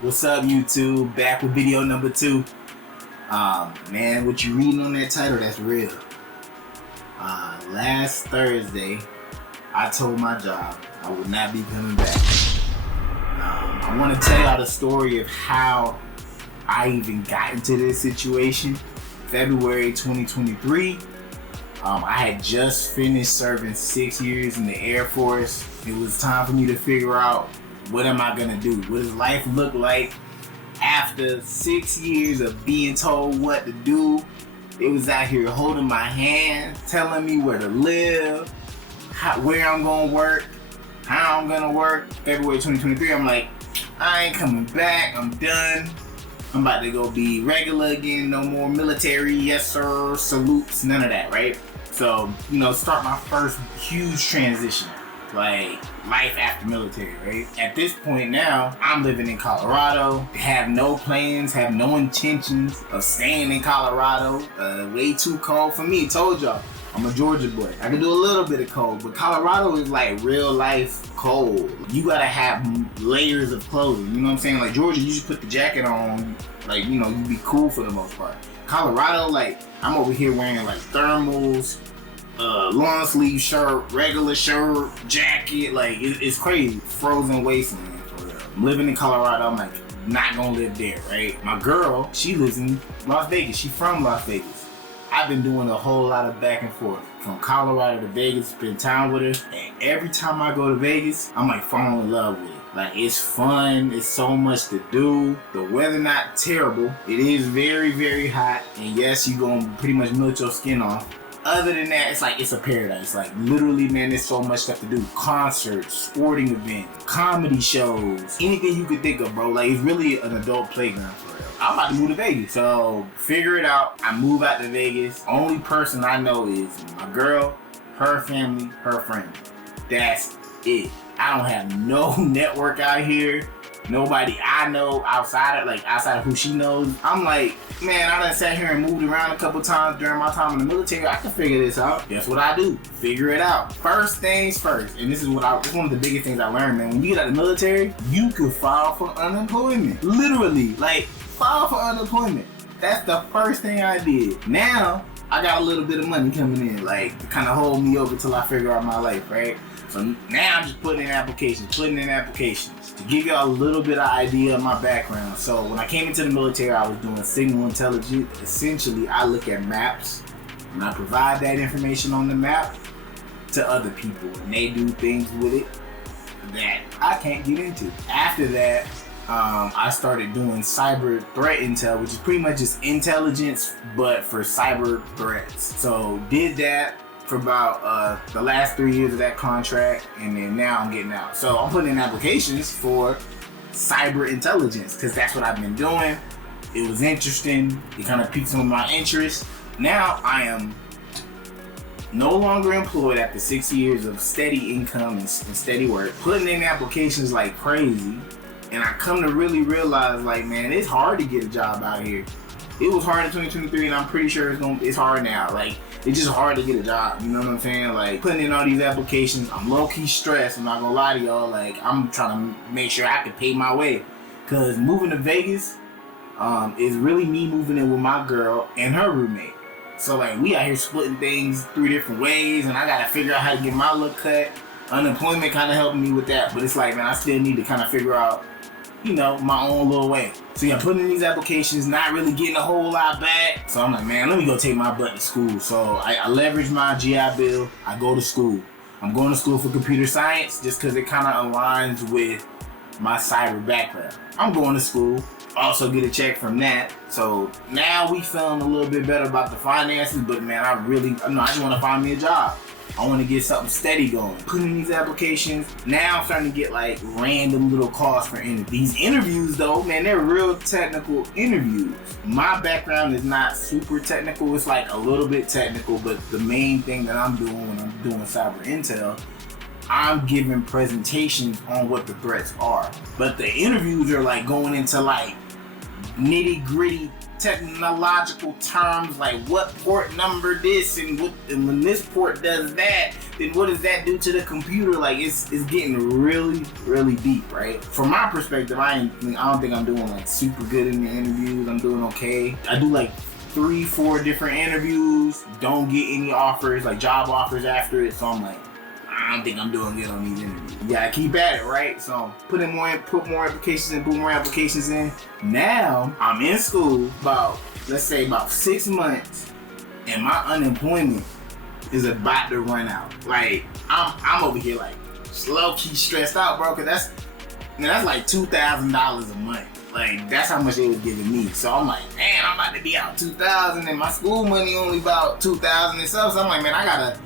What's up, YouTube? Back with video number 2. Man, what you reading on that title, that's real. Last Thursday, I told my job I would not be coming back. I want to tell y'all the story of how I even got into this situation. February 2023, I had just finished serving 6 years in the Air Force. It was time for me to figure out, what am I gonna do? What does life look like after 6 years of being told what to do? It was out here holding my hand, telling me where to live, where I'm gonna work, how I'm gonna work. February 2023, I'm like, I ain't coming back, I'm done. I'm about to go be regular again, no more military, yes sir, salutes, none of that, right? So, start my first huge transition, like life after military, right? At this point now, I'm living in Colorado, have no plans, have no intentions of staying in Colorado. Way too cold for me, told y'all. I'm a Georgia boy. I can do a little bit of cold, but Colorado is like real life cold. You gotta have layers of clothing, you know what I'm saying? Like Georgia, you just put the jacket on, like, you be cool for the most part. Colorado, like, I'm over here wearing like thermals, long sleeve shirt, regular shirt, jacket, like it's crazy. Frozen wasteland for real. I'm living in Colorado, I'm like, not gonna live there, right? My girl, she lives in Las Vegas. She from Las Vegas. I've been doing a whole lot of back and forth from Colorado to Vegas, spend time with her, and every time I go to Vegas, I'm like falling in love with it. Like, it's fun, it's so much to do. The weather not terrible. It is very, very hot, and yes, you gonna pretty much melt your skin off. Other than that, it's like, it's a paradise. Like, literally, man, there's so much stuff to do. Concerts, sporting events, comedy shows, anything you could think of, bro. Like, it's really an adult playground for real. I'm about to move to Vegas. So, figure it out. I move out to Vegas. Only person I know is my girl, her family, her friend. That's it. I don't have no network out here. Nobody I know outside of who she knows. I'm like, man, I done sat here and moved around a couple times during my time in the military. I can figure this out. Guess what I do? Figure it out. First things first, and this is one of the biggest things I learned, man. When you get out of the military, you can file for unemployment. Literally, like, file for unemployment. That's the first thing I did. Now, I got a little bit of money coming in, like, to kind of hold me over till I figure out my life, right? So now I'm just putting in applications. To give y'all a little bit of idea of my background. So when I came into the military, I was doing signal intelligence. Essentially, I look at maps and I provide that information on the map to other people, and they do things with it that I can't get into. After that, I started doing cyber threat intel, which is pretty much just intelligence, but for cyber threats. So did that for about the last 3 years of that contract, and then now I'm getting out. So I'm putting in applications for cyber intelligence because that's what I've been doing. It was interesting. It kind of piqued some of my interest. Now I am no longer employed after 6 years of steady income and steady work, putting in applications like crazy. And I come to really realize, like, man, it's hard to get a job out here. It was hard in 2023, and I'm pretty sure it's hard now. Like, it's just hard to get a job, you know what I'm saying? Like, putting in all these applications, I'm low-key stressed, I'm not gonna lie to y'all. Like, I'm trying to make sure I can pay my way. Cause moving to Vegas is really me moving in with my girl and her roommate. So, like, we out here splitting things 3 different ways, and I gotta figure out how to get my little cut. Unemployment kind of helping me with that, but it's like, man, I still need to kind of figure out, my own little way. So yeah, putting in these applications, not really getting a whole lot back. So I'm like, man, let me go take my butt to school. So I leverage my GI Bill. I go to school. I'm going to school for computer science just because it kind of aligns with my cyber background. I'm going to school. Also get a check from that. So now we feeling a little bit better about the finances, but man, I just want to find me a job. I want to get something steady going. Putting in these applications. Now I'm starting to get like random little calls for interviews. These interviews though, man, they're real technical interviews. My background is not super technical. It's like a little bit technical, but the main thing that I'm doing when I'm doing cyber intel, I'm giving presentations on what the threats are. But the interviews are like going into like nitty gritty technological terms like what port number this and when this port does that, then what does that do to the computer? Like it's getting really, really deep, right? From my perspective, I don't think I'm doing like super good in the interviews. I'm doing okay. I do like 3-4 different interviews, don't get any offers, like job offers after it. So I'm like, I don't think I'm doing good on these interviews. You gotta keep at it, right? So put more applications in, put more applications in. Now I'm in school let's say about 6 months, and my unemployment is about to run out. Like I'm over here like low key stressed out, bro, cause that's like $2,000 a month. Like that's how much they was giving me. So I'm like, man, I'm about to be out $2,000, and my school money only about $2,000 and stuff. So I'm like, man, I gotta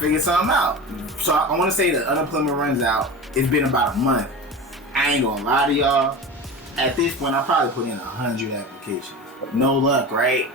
figure something out. So I want to say the unemployment runs out. It's been about a month. I ain't gonna lie to y'all. At this point, I probably put in 100 applications. No luck, right?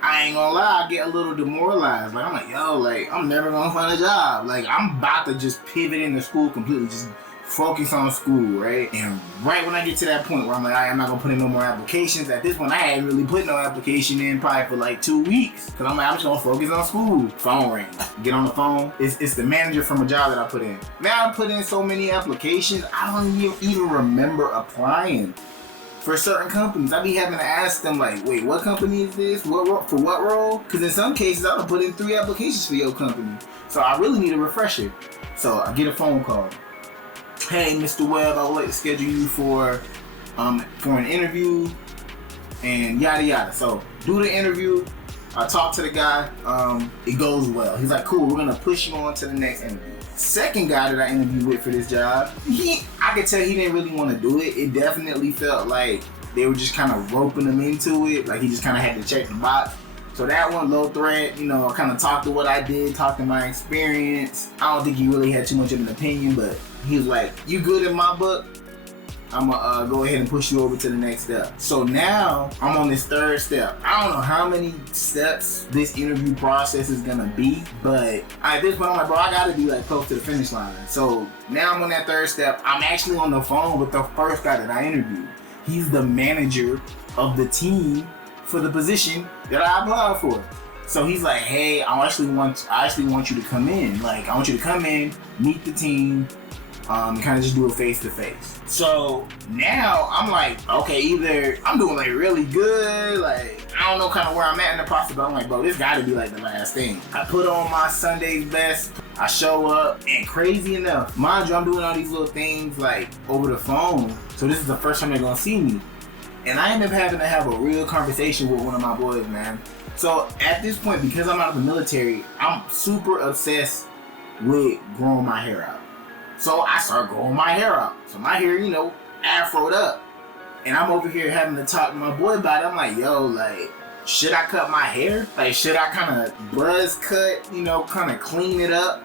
I ain't gonna lie, I get a little demoralized. Like I'm like, yo, like I'm never gonna find a job. Like I'm about to just pivot into school completely, just focus on school, right? And right when I get to that point where I'm like, I'm not gonna put in no more applications. At this point, I hadn't really put no application in probably for like 2 weeks. Cause I'm like, I'm just gonna focus on school. Phone ring. Get on the phone. It's the manager from a job that I put in. Man, I put in so many applications, I don't even remember applying for certain companies. I be having to ask them like, wait, what company is this? For what role? Cause in some cases, I would put in 3 applications for your company. So I really need a refresher. So I get a phone call. Hey, Mr. Webb, I would like to schedule you for an interview and yada yada. So do the interview. I talk to the guy. It goes well. He's like, cool, we're gonna push you on to the next interview. Second guy that I interviewed with for this job, I could tell he didn't really want to do it. It definitely felt like they were just kind of roping him into it. Like he just kind of had to check the box. So that one, low threat, I kind of talked to what I did, talked to my experience. I don't think he really had too much of an opinion, but he was like, you good in my book? I'm gonna go ahead and push you over to the next step. So now I'm on this 3rd step. I don't know how many steps this interview process is gonna be, but at this point I'm like, bro, I gotta be like close to the finish line. So now I'm on that 3rd step. I'm actually on the phone with the first guy that I interviewed. He's the manager of the team for the position that I applied for. So he's like, hey, I actually want you to come in. Like, I want you to come in, meet the team, and kind of just do a face-to-face. So now I'm like, okay, either I'm doing like really good, like I don't know kind of where I'm at in the process, but I'm like, bro, this gotta be like the last thing. I put on my Sunday's best, I show up, and crazy enough, mind you, I'm doing all these little things like over the phone. So this is the first time they're gonna see me. And I end up having to have a real conversation with one of my boys, man. So at this point, because I'm out of the military, I'm super obsessed with growing my hair out. So I start growing my hair out. So my hair, afroed up. And I'm over here having to talk to my boy about it. I'm like, yo, like, should I cut my hair? Like, should I kind of buzz cut, kind of clean it up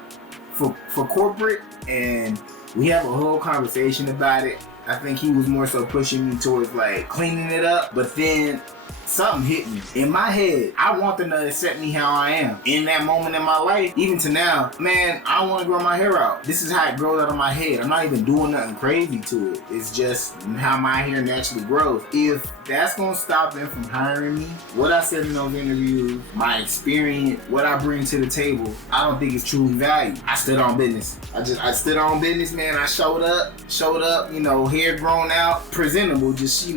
for corporate? And we have a whole conversation about it. I think he was more so pushing me towards like cleaning it up, but then something hit me. In my head, I want them to accept me how I am. In that moment in my life, even to now, man, I want to grow my hair out. This is how it grows out of my head. I'm not even doing nothing crazy to it. It's just how my hair naturally grows. If that's going to stop them from hiring me, what I said in those interviews, my experience, what I bring to the table, I don't think it's truly valued. I stood on business. I stood on business, man. I showed up, hair grown out, presentable, just,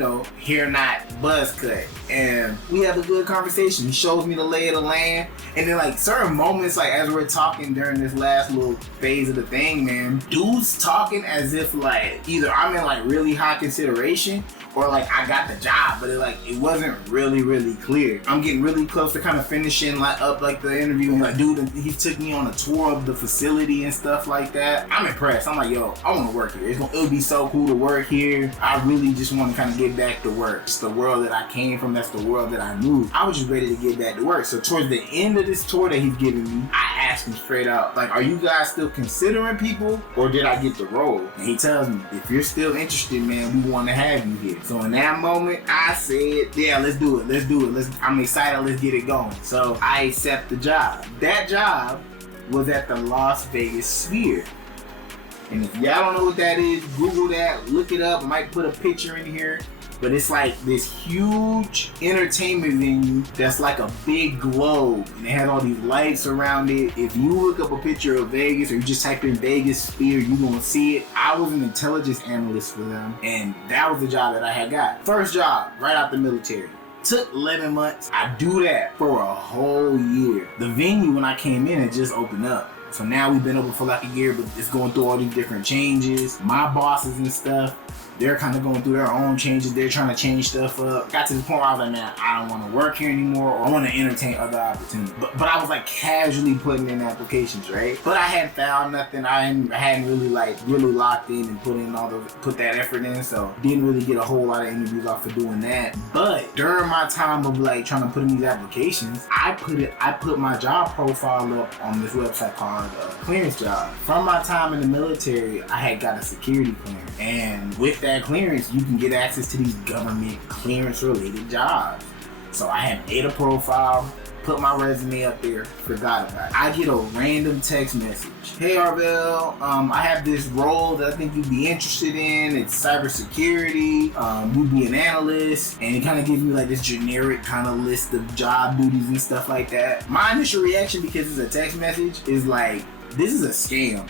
hair not buzz cut. And we have a good conversation. He shows me the lay of the land. And then like certain moments, like as we're talking during this last little phase of the thing, man, dude's talking as if like either I'm in like really high consideration or like I got the job, but it wasn't really, really clear. I'm getting really close to kind of finishing up the interview, and like dude, he took me on a tour of the facility and stuff like that. I'm impressed. I'm like, yo, I want to work here. It would be so cool to work here. I really just want to kind of get back to work. It's the world that I came from. That's the world that I knew. I was just ready to get back to work. So towards the end of this tour that he's giving me, I asked him straight out, like, are you guys still considering people, or did I get the role? And he tells me, if you're still interested, man, we want to have you here. So in that moment, I said, yeah, let's do it. I'm excited. Let's get it going. So I accept the job. That job was at the Las Vegas Sphere. And if y'all don't know what that is, Google that, look it up. I might put a picture in here. but it's like this huge entertainment venue that's like a big globe, and it has all these lights around it. If you look up a picture of Vegas, or you just type in Vegas Sphere, you're gonna see it. I was an intelligence analyst for them, and that was the job that I had got. First job, right out the military. Took 11 months. I do that for a whole year. The venue, when I came in, it just opened up. So now we've been open for like a year, but it's going through all these different changes. My bosses and stuff, they're kind of going through their own changes. They're trying to change stuff up. Got to the point where I was like, man, I don't want to work here anymore, or I want to entertain other opportunities. But I was like casually putting in applications, right? But I hadn't found nothing. I hadn't really locked in and put that effort in. So didn't really get a whole lot of interviews off of doing that. But during my time of like trying to put in these applications, I put my job profile up on this website called Clearance Job. From my time in the military, I had got a security clearance, and with that clearance, you can get access to these government clearance related jobs. So I had made a profile, put my resume up there, forgot about it. I get a random text message. Hey Arvell, I have this role that I think you'd be interested in. It's cybersecurity. You'd be an analyst, and it kind of gives me like this generic kind of list of job duties and stuff like that. My initial reaction, because it's a text message, is like, this is a scam.